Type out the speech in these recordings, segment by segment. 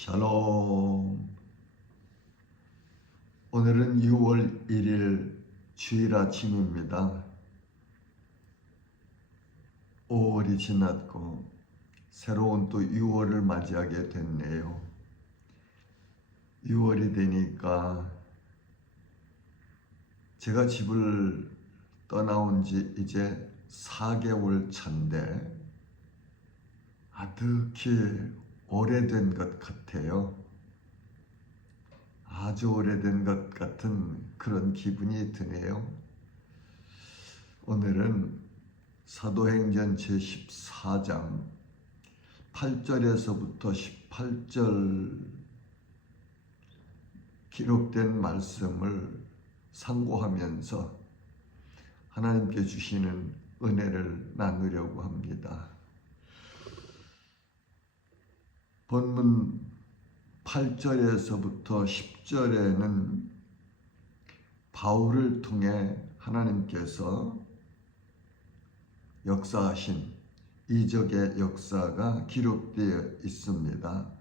샬롬. 오늘은 6월 1일 주일 아침입니다. 5월이 지났고 새로운 또 6월을 맞이하게 됐네요. 6월이 되니까 제가 집을 떠나온 지 이제 4개월 차인데 아득히 오래된 것 같아요. 아주 오래된 것 같은 그런 기분이 드네요. 오늘은 사도행전 제14장 8절에서부터 18절 기록된 말씀을 상고하면서 하나님께 주시는 은혜를 나누려고 합니다. 본문 8절에서부터 10절에는 바울을 통해 하나님께서 역사하신 이적의 역사가 기록되어 있습니다.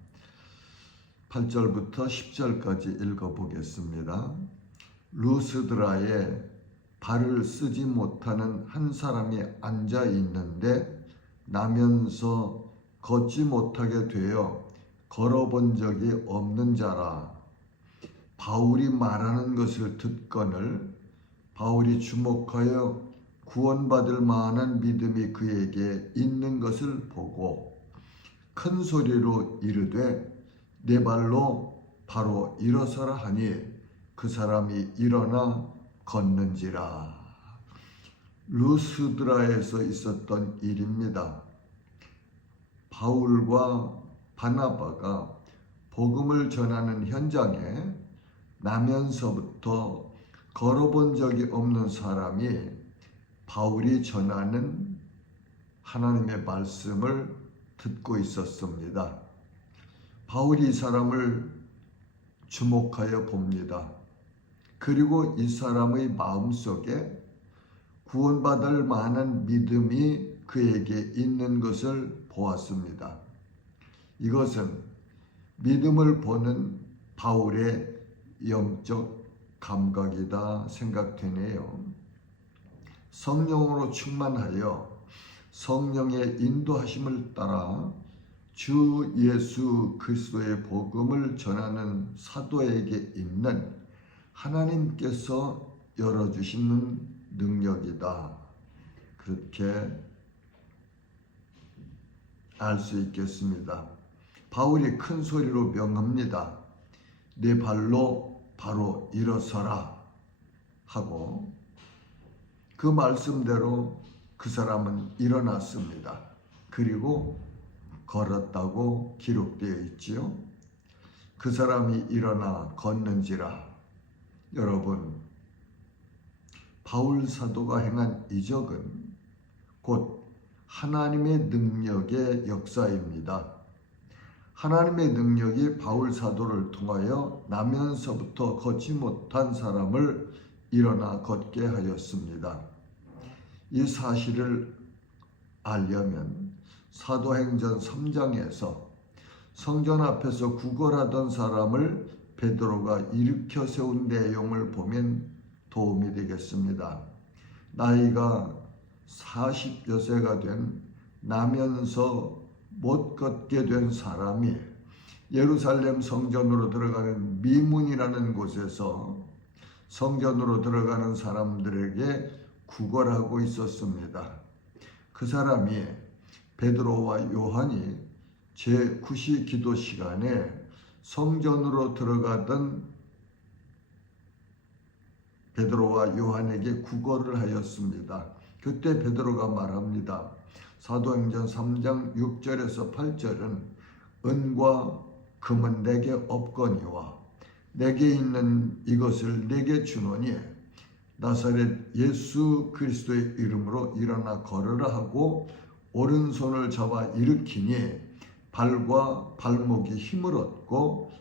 8절부터 10절까지 읽어보겠습니다. 루스드라에 발을 쓰지 못하는 한 사람이 앉아 있는데 나면서 걷지 못하게 되어 걸어본 적이 없는 자라. 바울이 말하는 것을 듣거늘 바울이 주목하여 구원받을 만한 믿음이 그에게 있는 것을 보고 큰 소리로 이르되 내 발로 바로 일어서라 하니 그 사람이 일어나 걷는지라. 루스드라에서 있었던 일입니다. 바울과 바나바가 복음을 전하는 현장에 나면서부터 걸어본 적이 없는 사람이 바울이 전하는 하나님의 말씀을 듣고 있었습니다. 바울이 이 사람을 주목하여 봅니다. 그리고 이 사람의 마음속에 구원받을 만한 믿음이 그에게 있는 것을 보았습니다. 이것은 믿음을 보는 바울의 영적 감각이다 생각되네요. 성령으로 충만하여 성령의 인도하심을 따라 주 예수 그리스도의 복음을 전하는 사도에게 있는 하나님께서 열어주시는 능력이다. 그렇게 알 수 있겠습니다. 바울이 큰 소리로 명합니다. 내 발로 바로 일어서라 하고 그 말씀대로 그 사람은 일어났습니다. 그리고 걸었다고 기록되어 있지요. 그 사람이 일어나 걷는지라. 여러분, 바울 사도가 행한 이적은 곧 하나님의 능력의 역사입니다. 하나님의 능력이 바울 사도를 통하여 나면서부터 걷지 못한 사람을 일어나 걷게 하였습니다. 이 사실을 알려면 사도행전 3장에서 성전 앞에서 구걸하던 사람을 베드로가 일으켜 세운 내용을 보면 도움이 되겠습니다. 나이가 40여 세가 된 나면서 못 걷게 된 사람이 예루살렘 성전으로 들어가는 미문이라는 곳에서 성전으로 들어가는 사람들에게 구걸하고 있었습니다. 그 사람이 베드로와 요한이 제9시 기도 시간에 성전으로 들어가던 베드로와 요한에게 구걸을 하였습니다. 그때 베드로가 말합니다. 사도행전 3장 6절에서 8절은 은과 금은 내게 없거니와 내게 있는 이것을 내게 주노니 나사렛 예수 그리스도의 이름으로 일어나 걸으라 하고 오른손을 잡아 일으키니 발과 발목이 힘을 얻고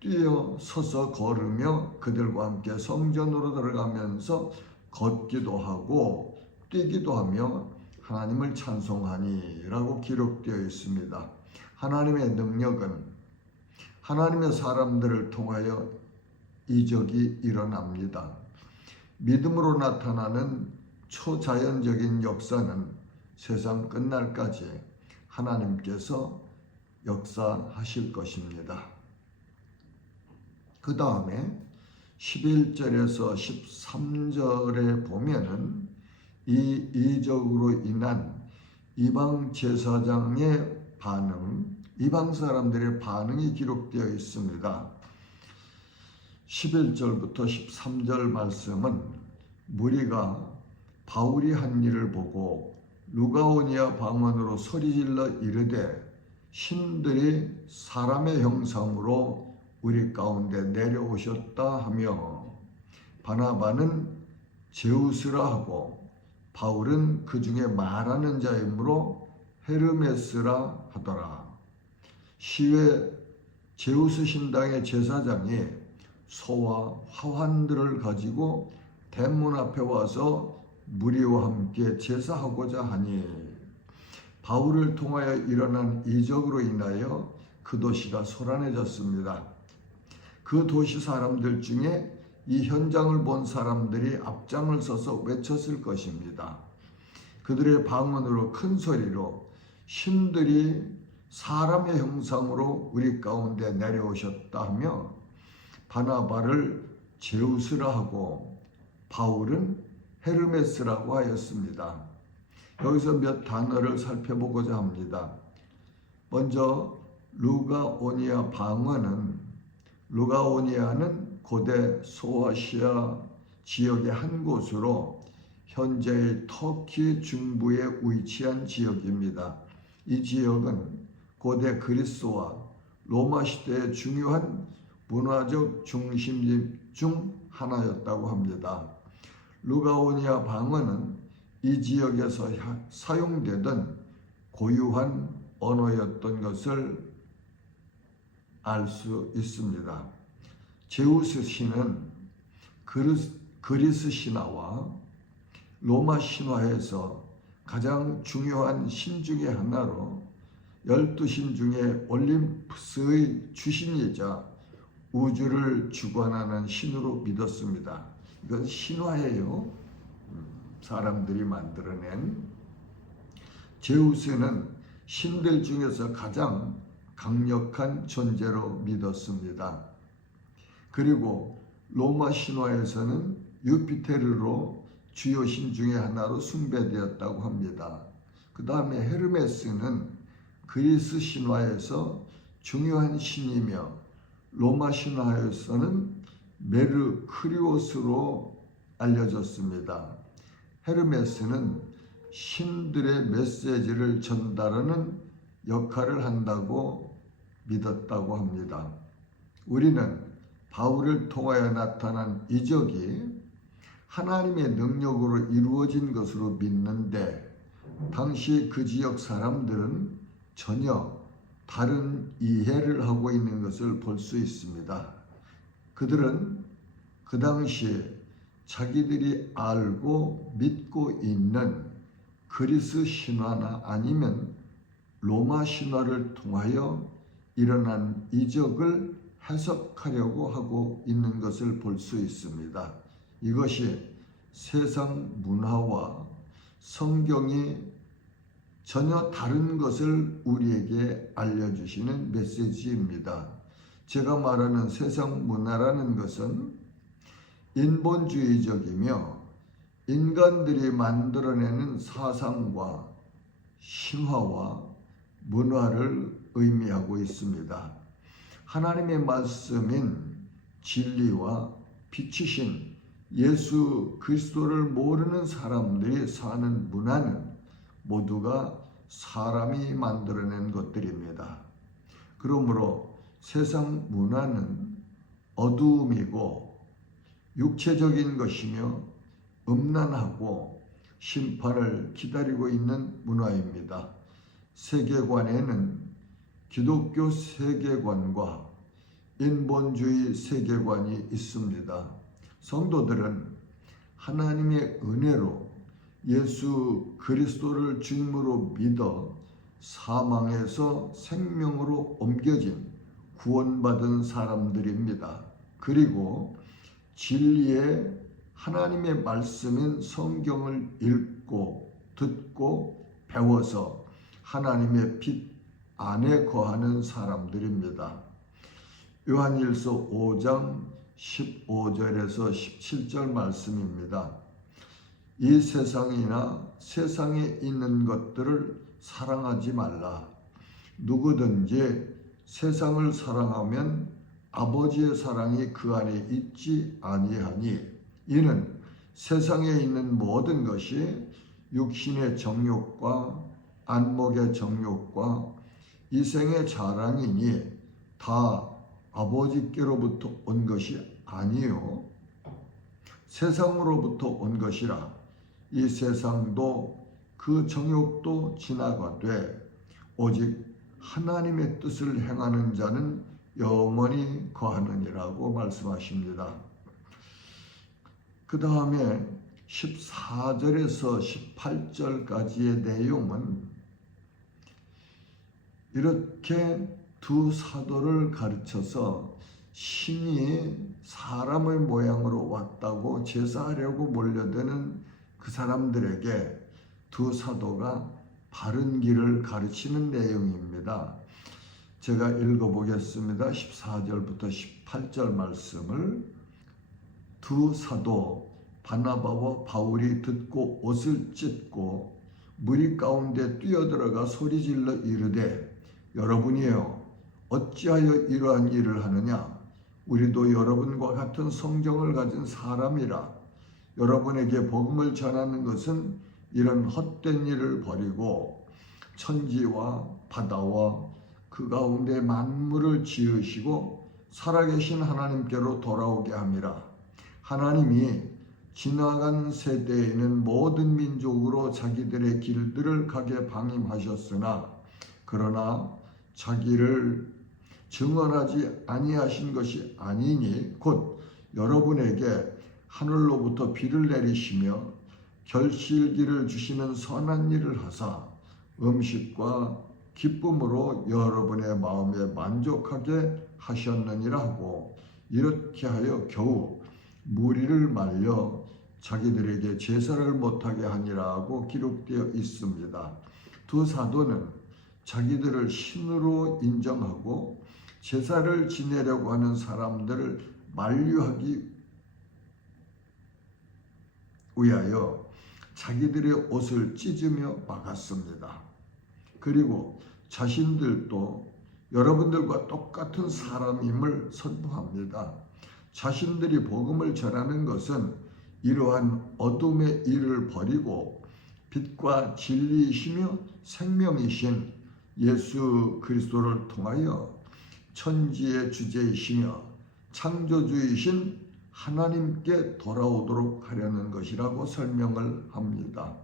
뛰어 서서 걸으며 그들과 함께 성전으로 들어가면서 걷기도 하고 뛰기도 하며 하나님을 찬송하니 라고 기록되어 있습니다. 하나님의 능력은 하나님의 사람들을 통하여 이적이 일어납니다. 믿음으로 나타나는 초자연적인 역사는 세상 끝날까지 하나님께서 역사하실 것입니다. 그 다음에 11절에서 13절에 보면은 이 이적으로 인한 이방 제사장의 반응, 이방 사람들의 반응이 기록되어 있습니다. 11절부터 13절 말씀은 무리가 바울이 한 일을 보고 루가오니아 방언으로 소리질러 이르되 신들이 사람의 형상으로 우리 가운데 내려오셨다 하며 바나바는 제우스라 하고 바울은 그 중에 말하는 자이므로 헤르메스라 하더라. 시외 제우스 신당의 제사장이 소와 화환들을 가지고 대문 앞에 와서 무리와 함께 제사하고자 하니 바울을 통하여 일어난 이적으로 인하여 그 도시가 소란해졌습니다. 그 도시 사람들 중에 이 현장을 본 사람들이 앞장을 서서 외쳤을 것입니다. 그들의 방언으로 큰 소리로 신들이 사람의 형상으로 우리 가운데 내려오셨다 하며 바나바를 제우스라 하고 바울은 헤르메스라고 하였습니다. 여기서 몇 단어를 살펴보고자 합니다. 먼저 루가오니아 방언은, 루가오니아는 고대 소아시아 지역의 한 곳으로 현재의 터키 중부에 위치한 지역입니다. 이 지역은 고대 그리스와 로마 시대의 중요한 문화적 중심지 중 하나였다고 합니다. 루가오니아 방언은 이 지역에서 사용되던 고유한 언어였던 것을 알 수 있습니다. 제우스 신은 그리스 신화와 로마 신화에서 가장 중요한 신 중의 하나로 12신 중에 올림푸스의 주신이자 우주를 주관하는 신으로 믿었습니다. 이건 신화예요. 사람들이 만들어낸. 제우스는 신들 중에서 가장 강력한 존재로 믿었습니다. 그리고 로마 신화에서는 유피테르로 주요 신 중에 하나로 숭배되었다고 합니다. 그 다음에 헤르메스는 그리스 신화에서 중요한 신이며 로마 신화에서는 메르크리오스로 알려졌습니다. 헤르메스는 신들의 메시지를 전달하는 역할을 한다고 믿었다고 합니다. 우리는 바울을 통하여 나타난 이적이 하나님의 능력으로 이루어진 것으로 믿는데 당시 그 지역 사람들은 전혀 다른 이해를 하고 있는 것을 볼 수 있습니다. 그들은 그 당시에 자기들이 알고 믿고 있는 그리스 신화나 아니면 로마 신화를 통하여 일어난 이적을 해석하려고 하고 있는 것을 볼 수 있습니다. 이것이 세상 문화와 성경이 전혀 다른 것을 우리에게 알려주시는 메시지입니다. 제가 말하는 세상 문화라는 것은 인본주의적이며 인간들이 만들어내는 사상과 신화와 문화를 의미하고 있습니다. 하나님의 말씀인 진리와 빛이신 예수 그리스도를 모르는 사람들이 사는 문화는 모두가 사람이 만들어낸 것들입니다. 그러므로 세상 문화는 어두움이고 육체적인 것이며 음란하고 심판을 기다리고 있는 문화입니다. 세계관에는 기독교 세계관과 인본주의 세계관이 있습니다. 성도들은 하나님의 은혜로 예수 그리스도를 주님으로 믿어 사망에서 생명으로 옮겨진 구원받은 사람들입니다. 그리고 진리의 하나님의 말씀인 성경을 읽고 듣고 배워서 하나님의 빛 안에 거하는 사람들입니다. 요한일서 5장 15절에서 17절 말씀입니다. 이 세상이나 세상에 있는 것들을 사랑하지 말라. 누구든지 세상을 사랑하면 아버지의 사랑이 그 안에 있지 아니하니 이는 세상에 있는 모든 것이 육신의 정욕과 안목의 정욕과 이생의 자랑이니 다 아버지께로부터 온 것이 아니요 세상으로부터 온 것이라. 이 세상도 그 정욕도 지나가되 오직 하나님의 뜻을 행하는 자는 영원히 거하느니라고 말씀하십니다. 그 다음에 14절에서 18절까지의 내용은 이렇게 두 사도를 가르쳐서 신이 사람의 모양으로 왔다고 제사하려고 몰려드는 그 사람들에게 두 사도가 바른 길을 가르치는 내용입니다. 제가 읽어보겠습니다. 14절부터 18절 말씀을. 두 사도 바나바와 바울이 듣고 옷을 찢고 무리 가운데 뛰어들어가 소리질러 이르되 여러분이여 어찌하여 이러한 일을 하느냐. 우리도 여러분과 같은 성정을 가진 사람이라. 여러분에게 복음을 전하는 것은 이런 헛된 일을 버리고 천지와 바다와 그 가운데 만물을 지으시고 살아계신 하나님께로 돌아오게 함이라. 하나님이 지나간 세대에는 모든 민족으로 자기들의 길들을 가게 방임하셨으나 그러나 자기를 증언하지 아니하신 것이 아니니 곧 여러분에게 하늘로부터 비를 내리시며 결실기를 주시는 선한 일을 하사 음식과 기쁨으로 여러분의 마음에 만족하게 하셨느니라 하고 이렇게 하여 겨우 무리를 말려 자기들에게 제사를 못하게 하니라 하고 기록되어 있습니다. 두 사도는 자기들을 신으로 인정하고 제사를 지내려고 하는 사람들을 만류하기 위하여 자기들의 옷을 찢으며 막았습니다. 그리고 자신들도 여러분들과 똑같은 사람임을 선포합니다. 자신들이 복음을 전하는 것은 이러한 어둠의 일을 버리고 빛과 진리이시며 생명이신 예수 그리스도를 통하여 천지의 주제이시며 창조주이신 하나님께 돌아오도록 하려는 것이라고 설명을 합니다.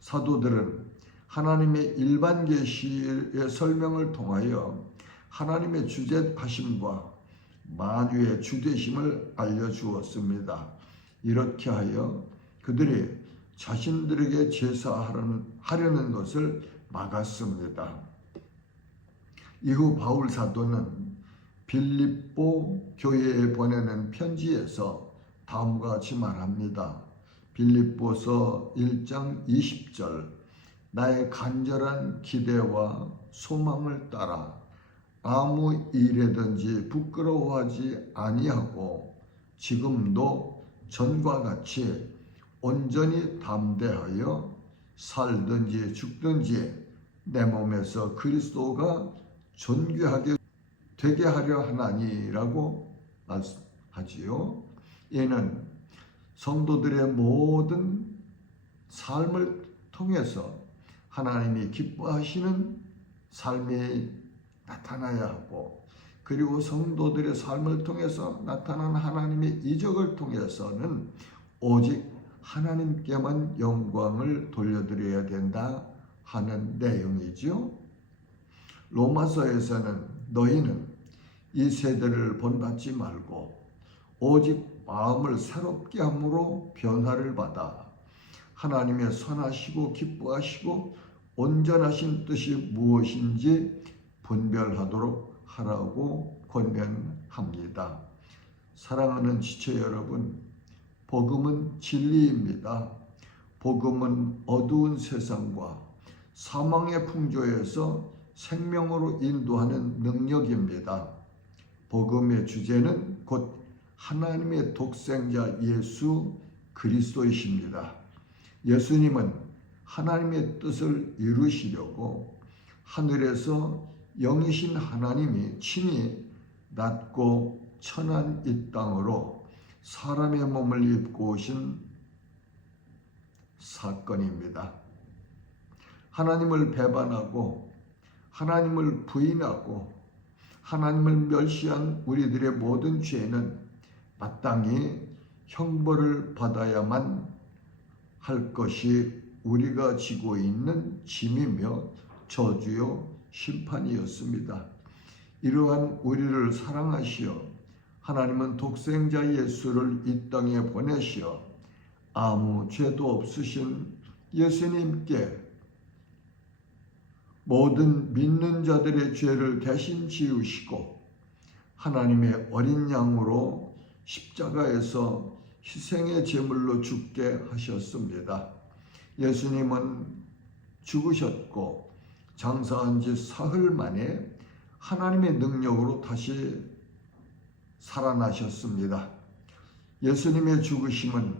사도들은 하나님의 일반 계시의 설명을 통하여 하나님의 주제하심과 만유의 주되심을 알려주었습니다. 이렇게 하여 그들이 자신들에게 제사하려는 것을 막았습니다. 이후 바울 사도는 빌립보 교회에 보내는 편지에서 다음과 같이 말합니다. 빌립보서 1장 20절 나의 간절한 기대와 소망을 따라 아무 일에든지 부끄러워하지 아니하고 지금도 전과 같이 온전히 담대하여 살든지 죽든지 내 몸에서 그리스도가 존귀하게 되게 하려 하나니라고 말씀하지요. 이는 성도들의 모든 삶을 통해서 하나님이 기뻐하시는 삶이 나타나야 하고 그리고 성도들의 삶을 통해서 나타난 하나님의 이적을 통해서는 오직 하나님께만 영광을 돌려드려야 된다 하는 내용이죠. 로마서에서는 너희는 이 세대를 본받지 말고 오직 마음을 새롭게 함으로 변화를 받아 하나님의 선하시고 기뻐하시고 온전하신 뜻이 무엇인지 분별하도록 하라고 권면합니다. 사랑하는 지체 여러분, 복음은 진리입니다. 복음은 어두운 세상과 사망의 풍조에서 생명으로 인도하는 능력입니다. 복음의 주제는 곧 하나님의 독생자 예수 그리스도이십니다. 예수님은 하나님의 뜻을 이루시려고 하늘에서 영이신 하나님이 친히 낮고 천한 이 땅으로 사람의 몸을 입고 오신 사건입니다. 하나님을 배반하고 하나님을 부인하고 하나님을 멸시한 우리들의 모든 죄는 마땅히 형벌을 받아야만 할 것이 우리가 지고 있는 짐이며 저주요 심판이었습니다. 이러한 우리를 사랑하시어 하나님은 독생자 예수를 이 땅에 보내시어 아무 죄도 없으신 예수님께 모든 믿는 자들의 죄를 대신 지으시고 하나님의 어린 양으로 십자가에서 희생의 제물로 죽게 하셨습니다. 예수님은 죽으셨고 장사한 지 사흘 만에 하나님의 능력으로 다시 살아나셨습니다. 예수님의 죽으심은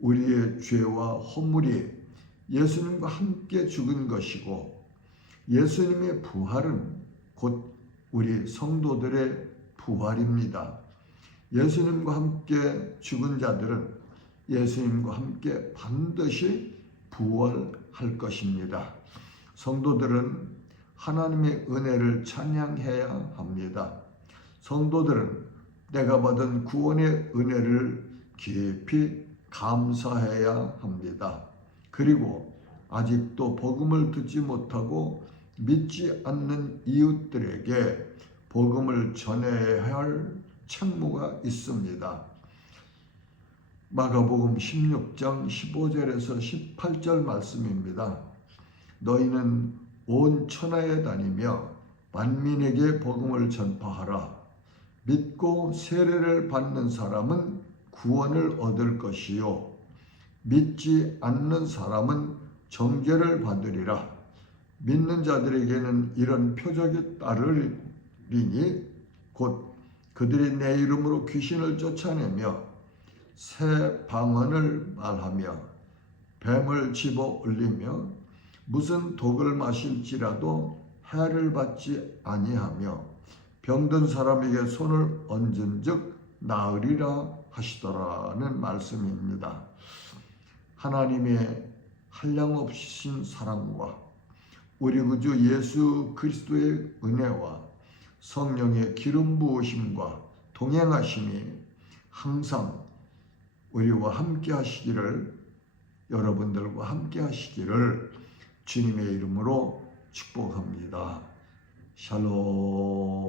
우리의 죄와 허물이 예수님과 함께 죽은 것이고 예수님의 부활은 곧 우리 성도들의 부활입니다. 예수님과 함께 죽은 자들은 예수님과 함께 반드시 부활할 것입니다. 성도들은 하나님의 은혜를 찬양해야 합니다. 성도들은 내가 받은 구원의 은혜를 깊이 감사해야 합니다. 그리고 아직도 복음을 듣지 못하고 믿지 않는 이웃들에게 복음을 전해야 할 책무가 있습니다. 마가복음 16장 15절에서 18절 말씀입니다. 너희는 온 천하에 다니며 만민에게 복음을 전파하라. 믿고 세례를 받는 사람은 구원을 얻을 것이요 믿지 않는 사람은 정죄를 받으리라. 믿는 자들에게는 이런 표적이 따르리니 곧 그들이 내 이름으로 귀신을 쫓아내며 새 방언을 말하며 뱀을 집어 올리며 무슨 독을 마실지라도 해를 받지 아니하며 병든 사람에게 손을 얹은즉 나으리라 하시더라는 말씀입니다. 하나님의 한량없으신 사랑과 우리 구주 예수 그리스도의 은혜와 성령의 기름 부으심과 동행하심이 항상 우리와 함께 하시기를, 여러분들과 함께 하시기를 주님의 이름으로 축복합니다. 샬롬.